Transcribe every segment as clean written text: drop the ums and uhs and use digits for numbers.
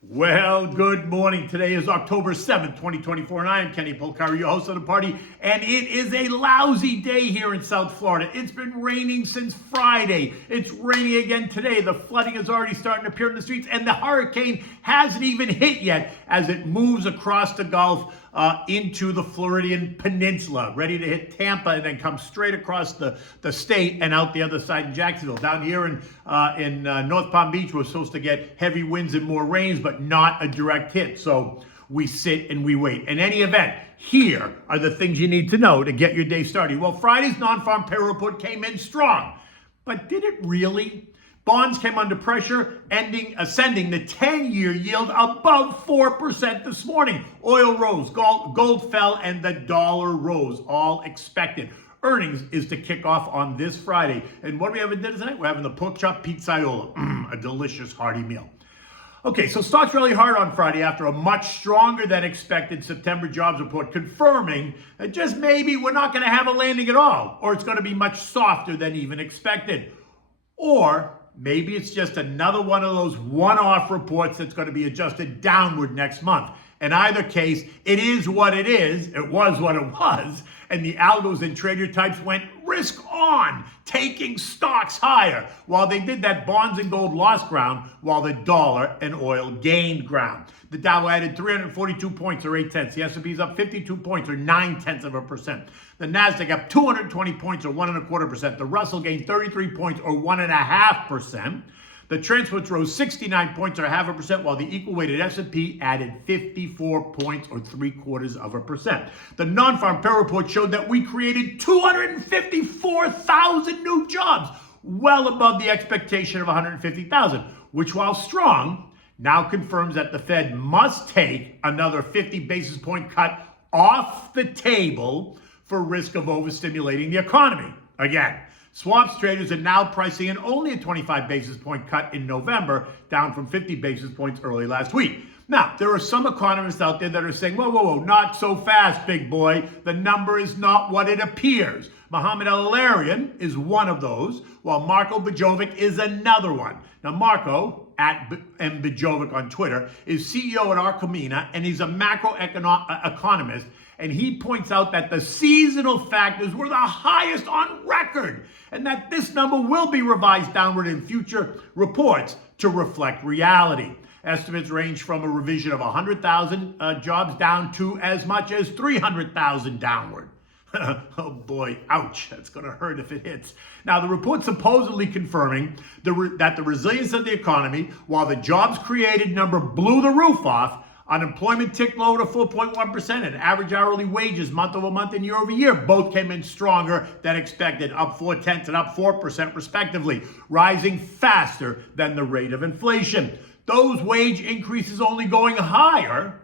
Well, good morning. Today is October 7th, 2024, and I am Kenny Polcari, your host of the party, and it is a lousy day here in South Florida. It's been raining since Friday. It's raining again today. The flooding is already starting to appear in the streets, and the hurricane hasn't even hit yet as it moves across the Gulf into the Floridian Peninsula, ready to hit Tampa and then come straight across the state and out the other side in Jacksonville. Down here in North Palm Beach, we're supposed to get heavy winds and more rains, but not a direct hit. So we sit and we wait. In any event, here are the things you need to know to get your day started. Well, Friday's non-farm payroll report came in strong, but did it really? Bonds came under pressure, ascending the 10-year yield above 4% this morning. Oil rose, gold fell, and the dollar rose, all expected. Earnings is to kick off on this Friday. And what do we have at dinner tonight? We're having the pork chop pizzaiola, a delicious hearty meal. Okay, so stocks rallied hard on Friday after a much stronger than expected September jobs report, confirming that just maybe we're not going to have a landing at all, or it's going to be much softer than even expected. Or maybe it's just another one of those one-off reports that's going to be adjusted downward next month. In either case, it is what it is. It was what it was. And the algos and trader types went risk on, taking stocks higher. While they did that, bonds and gold lost ground, while the dollar and oil gained ground. The Dow added 342 points or 0.8. The S&P's up 52 points or 0.9%. The Nasdaq up 220 points or 1.25%. The Russell gained 33 points or 1.5%. The transports rose 69 points or 0.5%, while the equal-weighted S&P added 54 points or 0.75%. The non-farm payroll report showed that we created 254,000 new jobs, well above the expectation of 150,000, which, while strong, now confirms that the Fed must take another 50 basis point cut off the table for risk of overstimulating the economy. Again, swaps traders are now pricing in only a 25 basis point cut in November, down from 50 basis points early last week. Now, there are some economists out there that are saying, whoa, not so fast, big boy. The number is not what it appears. Mohamed El-Elerian is one of those, while Marko Bojovic is another one. Now, Marko, at Bojovic on Twitter, is CEO at Arcomina, and he's a macroeconomist. And he points out that the seasonal factors were the highest on record, and that this number will be revised downward in future reports to reflect reality. Estimates range from a revision of 100,000 jobs down to as much as 300,000 downward. Oh boy, ouch, that's going to hurt if it hits. Now, the report supposedly confirming that the resilience of the economy, while the jobs created number blew the roof off, unemployment ticked lower to 4.1%, and average hourly wages month over month and year over year both came in stronger than expected, up 0.4% and up 4% respectively, rising faster than the rate of inflation. Those wage increases only going higher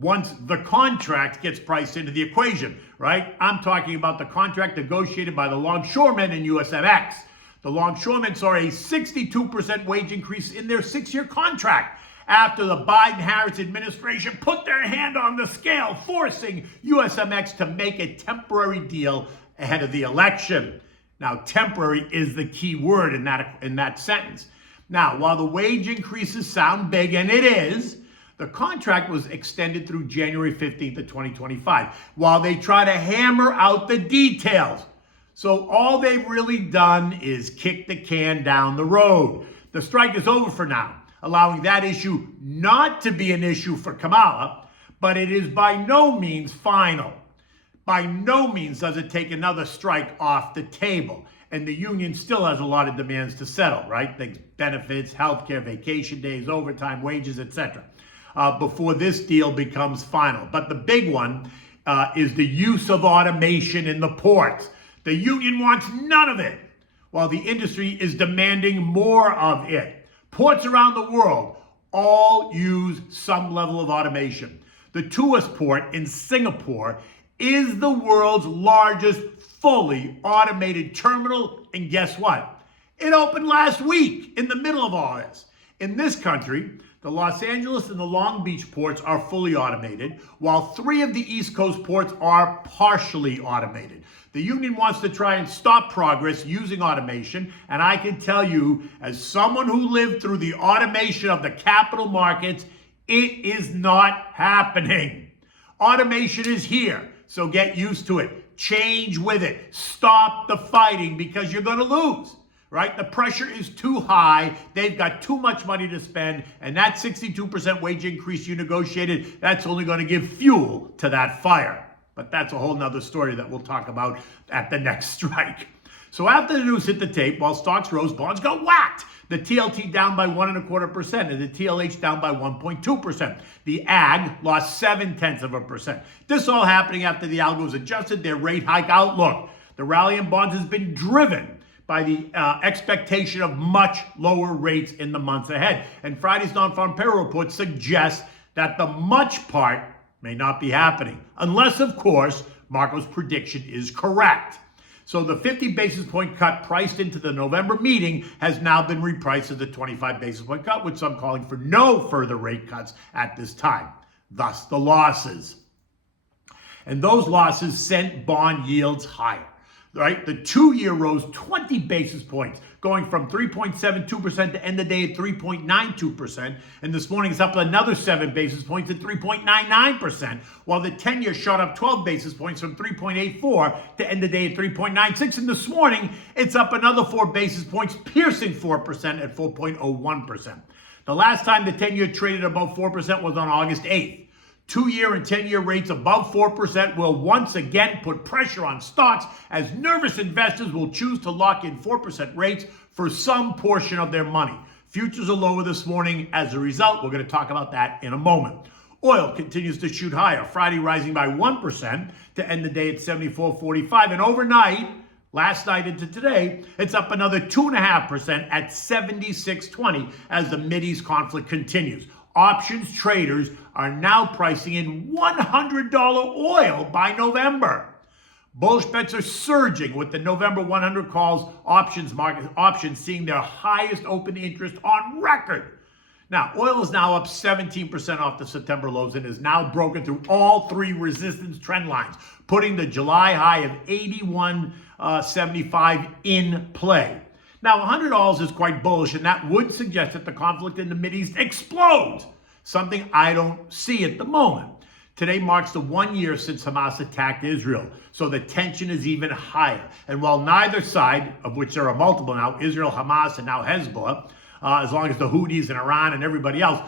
once the contract gets priced into the equation, right? I'm talking about the contract negotiated by the longshoremen in USMX. The longshoremen saw a 62% wage increase in their 6-year contract after the Biden-Harris administration put their hand on the scale, forcing USMX to make a temporary deal ahead of the election. Now, temporary is the key word in that sentence. Now, while the wage increases sound big, and it is, the contract was extended through January 15th of 2025, while they try to hammer out the details. So all they've really done is kick the can down the road. The strike is over for now, allowing that issue not to be an issue for Kamala, but it is by no means final. By no means does it take another strike off the table. And the union still has a lot of demands to settle, right? Things, benefits, healthcare, vacation days, overtime, wages, etc. Before this deal becomes final. But the big one is the use of automation in the ports. The union wants none of it, while the industry is demanding more of it. Ports around the world all use some level of automation. The Tuas port in Singapore is the world's largest fully automated terminal, and guess what? It opened last week in the middle of all this. In this country, the Los Angeles and the Long Beach ports are fully automated, while 3 of the East Coast ports are partially automated. The union wants to try and stop progress using automation, and I can tell you, as someone who lived through the automation of the capital markets, It is not happening. Automation is here, so get used to it. Change with it. Stop the fighting because you're going to lose, right? The pressure is too high. They've got too much money to spend, and that 62% wage increase you negotiated, that's only going to give fuel to that fire. But that's a whole nother story that we'll talk about at the next strike. So after the news hit the tape, while stocks rose, bonds got whacked. The TLT down by 1.25% and the TLH down by 1.2%. The AG lost 0.7%. This all happening after the algos adjusted their rate hike outlook. The rally in bonds has been driven by the expectation of much lower rates in the months ahead. And Friday's non-farm payroll report suggests that the much part may not be happening, unless, of course, Marko's prediction is correct. So the 50 basis point cut priced into the November meeting has now been repriced as a 25 basis point cut, with some calling for no further rate cuts at this time. Thus the losses. And those losses sent bond yields higher, right? The 2-year rose 20 basis points, going from 3.72% to end the day at 3.92%. And this morning it's up another 7 basis points at 3.99%, while the 10-year shot up 12 basis points from 3.84 to end the day at 3.96. And this morning it's up another 4 basis points, piercing 4% at 4.01%. The last time the 10-year traded above 4% was on August 8th. 2-year and 10-year rates above 4% will once again put pressure on stocks, as nervous investors will choose to lock in 4% rates for some portion of their money. Futures are lower this morning as a result. We're going to talk about that in a moment. Oil continues to shoot higher, Friday rising by 1% to end the day at 74.45. And overnight, last night into today, it's up another 2.5% at 76.20 as the Mideast conflict continues. Options traders are now pricing in $100 oil by November. Bullish bets are surging with the November 100 calls options seeing their highest open interest on record. Now, oil is now up 17% off the September lows and is now broken through all 3 resistance trend lines, putting the July high of 81.75 in play. Now, $100 is quite bullish, and that would suggest that the conflict in the Mideast explodes, something I don't see at the moment. Today marks the 1 year since Hamas attacked Israel, so the tension is even higher. And while neither side, of which there are multiple now, Israel, Hamas, and now Hezbollah, as long as the Houthis and Iran and everybody else,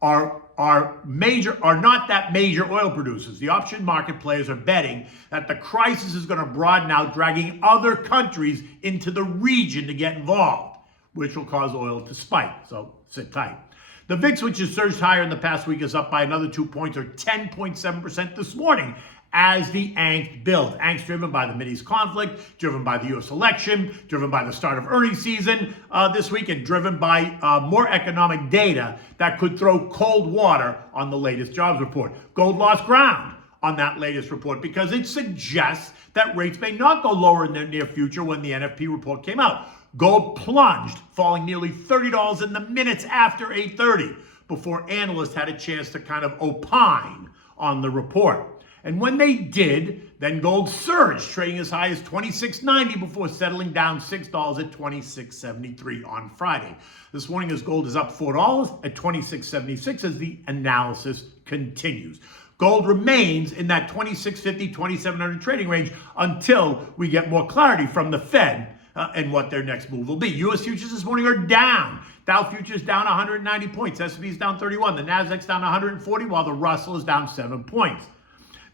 are not that major oil producers. The option market players are betting that the crisis is going to broaden out, dragging other countries into the region to get involved, which will cause oil to spike. So sit tight. The VIX, which has surged higher in the past week, is up by another 2 points, or 10.7% this morning, as the angst builds. Angst driven by the Mideast conflict, driven by the U.S. election, driven by the start of earnings season this week, and driven by more economic data that could throw cold water on the latest jobs report. Gold lost ground on that latest report because it suggests that rates may not go lower in the near future when the NFP report came out. Gold plunged, falling nearly $30 in the minutes after 8:30 before analysts had a chance to kind of opine on the report. And when they did, then gold surged, trading as high as $26.90 before settling down $6 at $26.73 on Friday. This morning, as gold is up $4 at $26.76 as the analysis continues. Gold remains in that $26.50, $2700 trading range until we get more clarity from the Fed and what their next move will be. U.S. futures this morning are down. Dow futures down 190 points. S&P is down 31. The Nasdaq's down 140, while the Russell is down 7 points.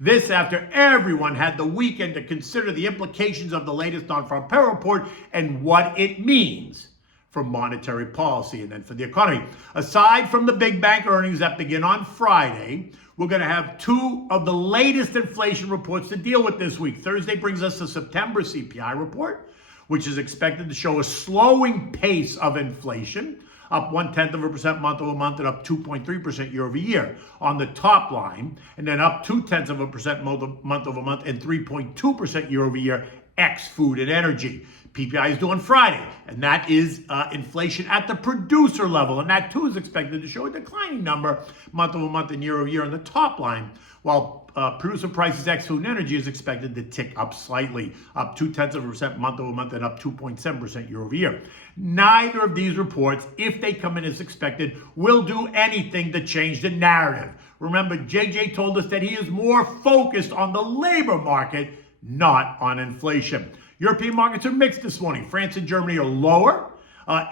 This after everyone had the weekend to consider the implications of the latest non-farm payroll report and what it means for monetary policy and then for the economy. Aside from the big bank earnings that begin on Friday, we're going to have 2 of the latest inflation reports to deal with this week. Thursday brings us the September CPI report, which is expected to show a slowing pace of inflation, up 0.1% month over month and up 2.3% year over year on the top line, and then up 0.2% month over month and 3.2% year over year ex food and energy. PPI is due on Friday, and that is inflation at the producer level, and that too is expected to show a declining number month over month and year over year on the top line, while producer prices ex food and energy is expected to tick up slightly, up 0.2% month over month and up 2.7% year over year. Neither of these reports, if they come in as expected, will do anything to change the narrative. Remember, JJ told us that he is more focused on the labor market, not on inflation. European markets are mixed this morning. France and Germany are lower.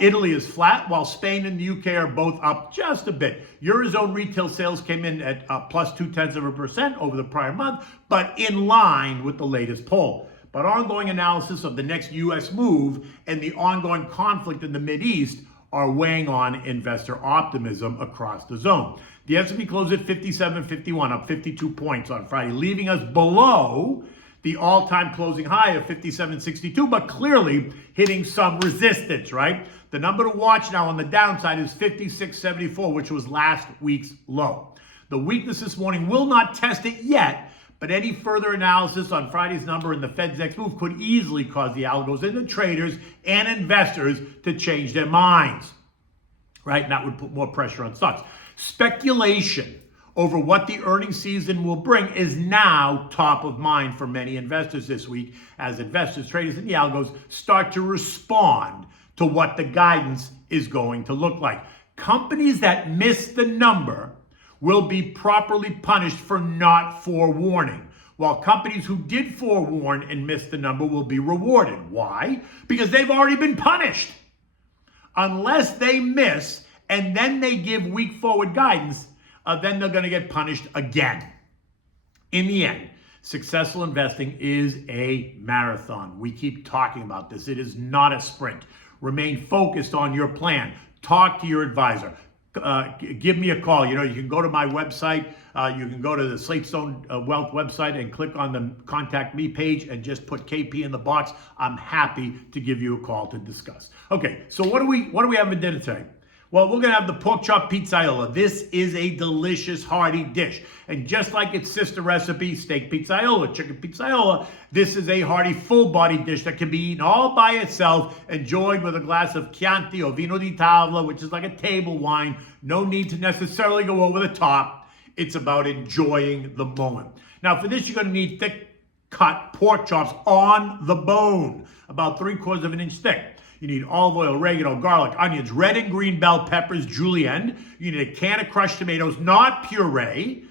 Italy is flat, while Spain and the UK are both up just a bit. Eurozone retail sales came in at plus 0.2% over the prior month, but in line with the latest poll. But ongoing analysis of the next U.S. move and the ongoing conflict in the Mideast are weighing on investor optimism across the zone. The S&P closed at 57.51, up 52 points on Friday, leaving us below the all-time closing high of 57.62, but clearly hitting some resistance, right? The number to watch now on the downside is 56.74, which was last week's low. The weakness this morning will not test it yet, but any further analysis on Friday's number and the Fed's next move could easily cause the algos and the traders and investors to change their minds, right? And that would put more pressure on stocks. Speculation over what the earnings season will bring is now top of mind for many investors this week, as investors, traders, and the algos start to respond to what the guidance is going to look like. Companies that miss the number will be properly punished for not forewarning, while companies who did forewarn and missed the number will be rewarded. Why? Because they've already been punished. Unless they miss and then they give week forward guidance, then they're going to get punished again. In the end, successful investing is a marathon. We keep talking about this. It is not a sprint. Remain focused on your plan. Talk to your advisor. Give me a call. You can go to my website. You can go to the Slatestone Wealth website and click on the Contact Me page and just put KP in the box. I'm happy to give you a call to discuss. Okay, so what do we have for dinner today? Well, we're going to have the pork chop pizzaiola. This is a delicious, hearty dish. And just like its sister recipe, steak pizzaiola, chicken pizzaiola, this is a hearty, full-bodied dish that can be eaten all by itself, enjoyed with a glass of Chianti or vino di tavola, which is like a table wine. No need to necessarily go over the top. It's about enjoying the moment. Now, for this, you're going to need thick-cut pork chops on the bone, about 3/4 of an inch thick. You need olive oil, oregano, garlic, onions, red and green bell peppers, julienne. You need a can of crushed tomatoes, not puree.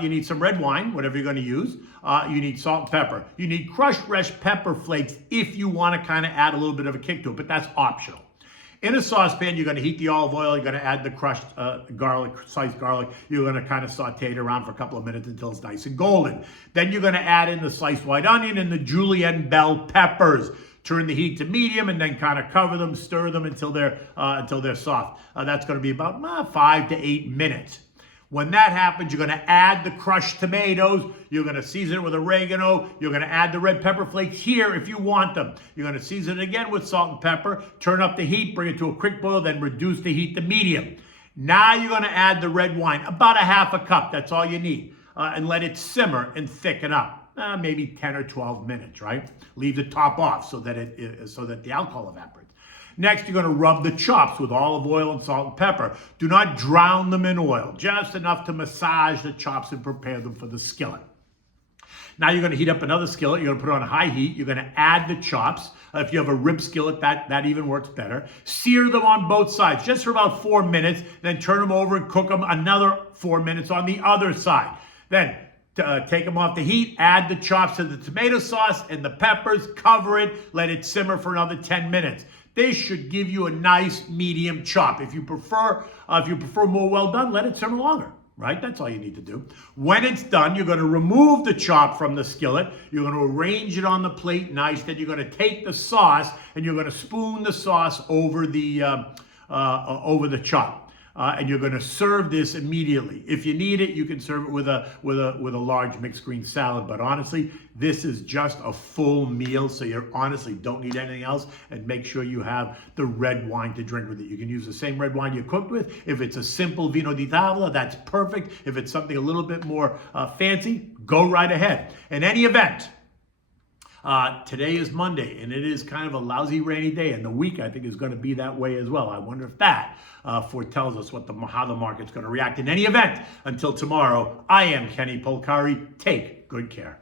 You need some red wine, whatever you're going to use. You need salt and pepper. You need crushed fresh pepper flakes if you want to kind of add a little bit of a kick to it, but that's optional. In a saucepan, you're going to heat the olive oil. You're going to add the crushed garlic, sliced garlic. You're going to kind of saute it around for a couple of minutes until it's nice and golden. Then you're going to add in the sliced white onion and the julienne bell peppers. Turn the heat to medium and then kind of cover them, stir them until they're soft. That's going to be about 5 to 8 minutes. When that happens, you're going to add the crushed tomatoes. You're going to season it with oregano. You're going to add the red pepper flakes here if you want them. You're going to season it again with salt and pepper. Turn up the heat, bring it to a quick boil, then reduce the heat to medium. Now you're going to add the red wine, about 1/2 cup. That's all you need. And let it simmer and thicken up. Maybe 10 or 12 minutes, right? Leave the top off so that the alcohol evaporates. Next, you're going to rub the chops with olive oil and salt and pepper. Do not drown them in oil, just enough to massage the chops and prepare them for the skillet. Now you're going to heat up another skillet. You're going to put it on high heat. You're going to add the chops. If you have a rib skillet, that even works better. Sear them on both sides, just for about 4 minutes. Then turn them over and cook them another 4 minutes on the other side. Then take them off the heat, add the chops to the tomato sauce and the peppers, cover it, let it simmer for another 10 minutes. This should give you a nice medium chop. If you prefer more well done, let it simmer longer, right? That's all you need to do. When it's done, you're going to remove the chop from the skillet. You're going to arrange it on the plate nice. Then you're going to take the sauce and you're going to spoon the sauce over the chop. And you're going to serve this immediately. If you need it, you can serve it with a large mixed green salad. But honestly, this is just a full meal, so you honestly don't need anything else. And make sure you have the red wine to drink with it. You can use the same red wine you cooked with. If it's a simple vino di tavola, that's perfect. If it's something a little bit more fancy, go right ahead. In any event, Today is Monday, and it is kind of a lousy rainy day, and the week I think is going to be that way as well. I wonder if that foretells us how the market's going to react. In any event, until tomorrow, I am Kenny Polcari. Take good care.